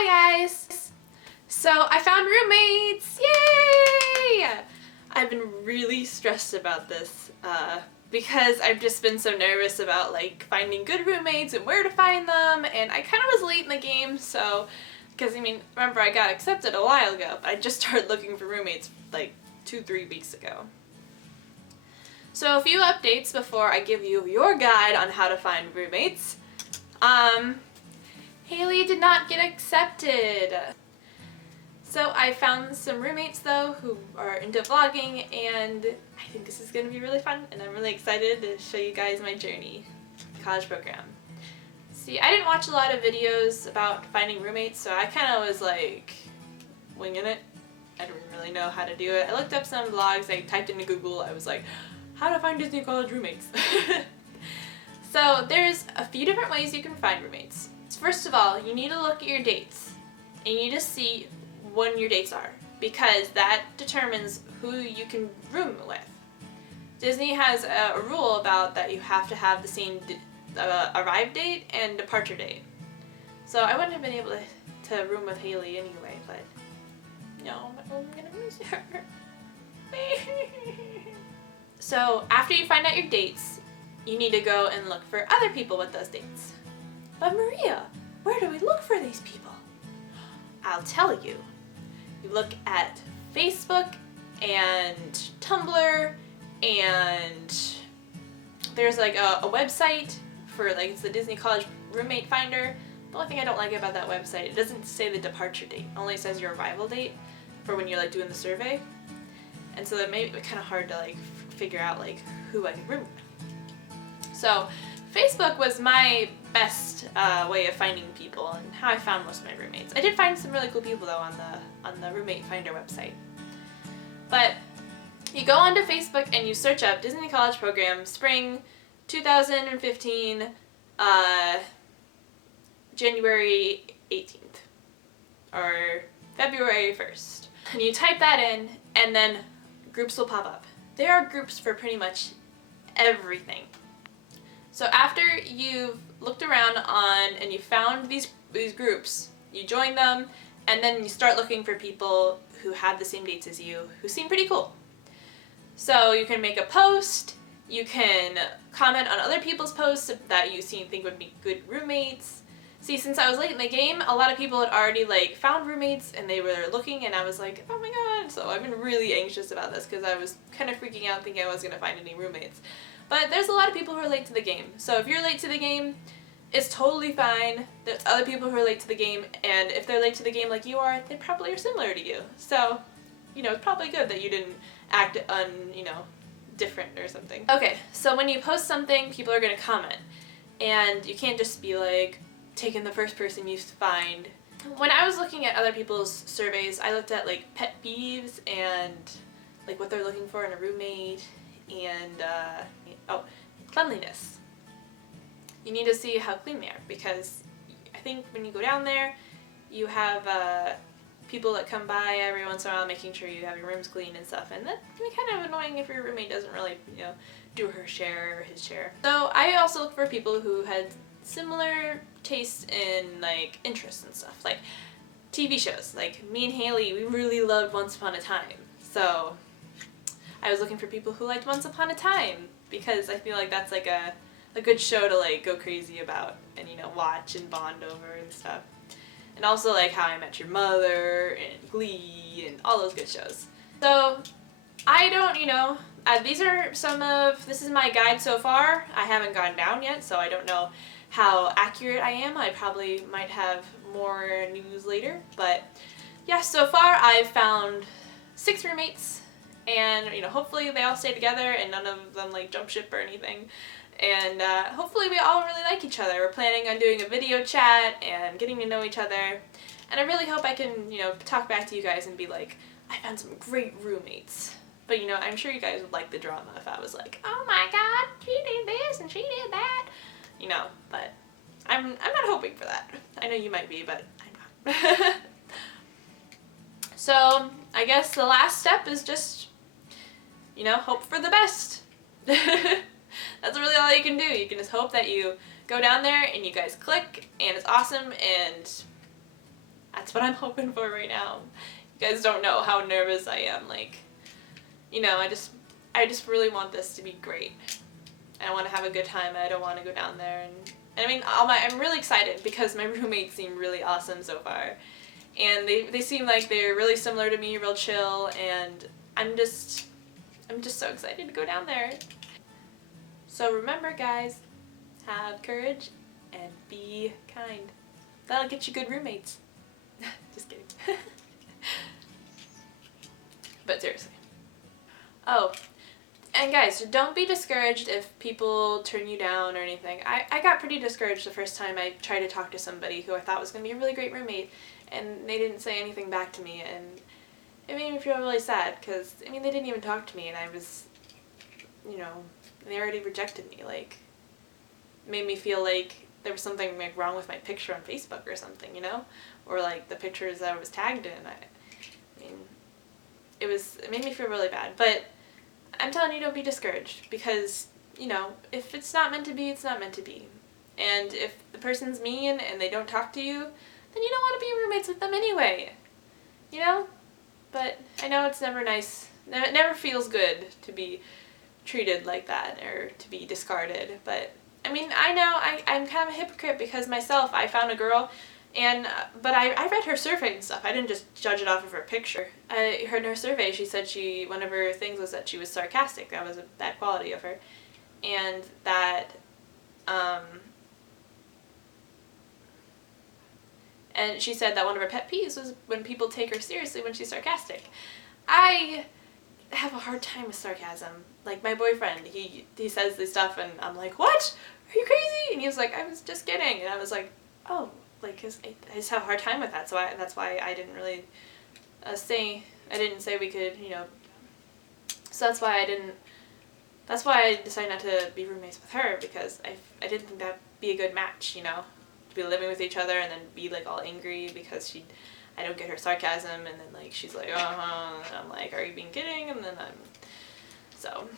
Hi guys! So I found roommates! Yay! I've been really stressed about this because I've just been so nervous about like finding good roommates and where to find them, and I kind of was late in the game, so because I mean, remember I got accepted a while ago, but I just started looking for roommates like 2-3 weeks ago. So a few updates before I give you your guide on how to find roommates. Haley did not get accepted. So I found some roommates though who are into vlogging, and I think this is going to be really fun, and I'm really excited to show you guys my journey, college program. See, I didn't watch a lot of videos about finding roommates, so I kind of was like winging it. I didn't really know how to do it. I looked up some blogs, I typed into Google, I was like, how to find Disney college roommates. So there's a few different ways you can find roommates. First of all, you need to look at your dates, and you need to see when your dates are, because that determines who you can room with. Disney has a rule about that you have to have the same arrive date and departure date. So I wouldn't have been able to room with Haley anyway, but no, I'm gonna miss her. So after you find out your dates, you need to go and look for other people with those dates. But Maria, where do we look for these people? I'll tell you. You look at Facebook and Tumblr, and there's like a website for like, it's the Disney College Roommate Finder. The only thing I don't like about that website, it doesn't say the departure date. It only says your arrival date for when you're like doing the survey. And so that made it kind of hard to like figure out like who I could room with. So Facebook was my best way of finding people, and how I found most of my roommates. I did find some really cool people though on the Roommate Finder website. But you go onto Facebook and you search up Disney College Program Spring 2015 January 18th or February 1st. And you type that in, and then groups will pop up. There are groups for pretty much everything. So after you've looked around and you found these groups, you join them, and then you start looking for people who have the same dates as you, who seem pretty cool. So you can make a post, you can comment on other people's posts that you think would be good roommates. See, since I was late in the game, a lot of people had already like found roommates and they were looking, and I was like, oh my god. So I've been really anxious about this because I was kind of freaking out thinking I wasn't going to find any roommates. But there's a lot of people who are late to the game. So if you're late to the game, it's totally fine. There's other people who are late to the game, and if they're late to the game like you are, they probably are similar to you. So, you know, it's probably good that you didn't act different or something. Okay, so when you post something, people are going to comment. And you can't just be like taking the first person you find. When I was looking at other people's surveys, I looked at like pet peeves and like what they're looking for in a roommate, and cleanliness. You need to see how clean they are, because I think when you go down there, you have people that come by every once in a while making sure you have your rooms clean and stuff, and that can be kind of annoying if your roommate doesn't really, do her share or his share. So I also look for people who had similar tastes in like interests and stuff, like TV shows. Like me and Haley, we really loved Once Upon a Time, so I was looking for people who liked Once Upon a Time, because I feel like that's like a good show to like go crazy about and watch and bond over and stuff. And also like How I Met Your Mother and Glee and all those good shows. So I don't, this is my guide so far. I haven't gone down yet, so I don't know how accurate I am. I probably might have more news later, but yeah, so far I've found 6 roommates, and hopefully they all stay together and none of them like jump ship or anything, and hopefully we all really like each other. We're planning on doing a video chat and getting to know each other, and I really hope I can talk back to you guys and be like, I found some great roommates. But I'm sure you guys would like the drama if I was like, oh my god, she did this and she did that, but I'm not hoping for that. I know you might be, but I'm not. So I guess the last step is just hope for the best. That's really all you can do. You can just hope that you go down there and you guys click and it's awesome, and That's what I'm hoping for right now. You guys don't know how nervous I am. Like, you know, I just really want this to be great. I want to have a good time. I don't want to go down there and I mean, I'm really excited because my roommates seem really awesome so far. And they seem like they're really similar to me, real chill, and I'm just so excited to go down there. So remember, guys, have courage and be kind. That'll get you good roommates. Just kidding. But seriously. Oh, and guys, don't be discouraged if people turn you down or anything. I got pretty discouraged the first time I tried to talk to somebody who I thought was going to be a really great roommate, and they didn't say anything back to me, and it made me feel really sad, because, I mean, they didn't even talk to me, and I was, you know, they already rejected me. Like, it made me feel like there was something like wrong with my picture on Facebook or something, you know? Or like the pictures that I was tagged in. I mean, it made me feel really bad. But I'm telling you, don't be discouraged, because, you know, if it's not meant to be, it's not meant to be. And if the person's mean and they don't talk to you, then you don't want to be roommates with them anyway. You know? But I know it's never nice. It never feels good to be treated like that or to be discarded. But, I mean, I know I'm kind of a hypocrite, because myself, I found a girl, and but I read her survey and stuff. I didn't just judge it off of her picture. I heard in her survey she said one of her things was that she was sarcastic. That was a bad quality of her. And that, and she said that one of her pet peeves was when people take her seriously when she's sarcastic. I have a hard time with sarcasm. Like, my boyfriend, he says this stuff and I'm like, what? Are you crazy? And he was like, I was just kidding. And I was like, oh, like, 'cause I just have a hard time with that, so that's why I didn't really I didn't say we could, you know, so that's why I decided not to be roommates with her, because I didn't think that'd be a good match, you know, to be living with each other and then be like all angry because I don't get her sarcasm, and then like she's like, and I'm like, are you being kidding? And then so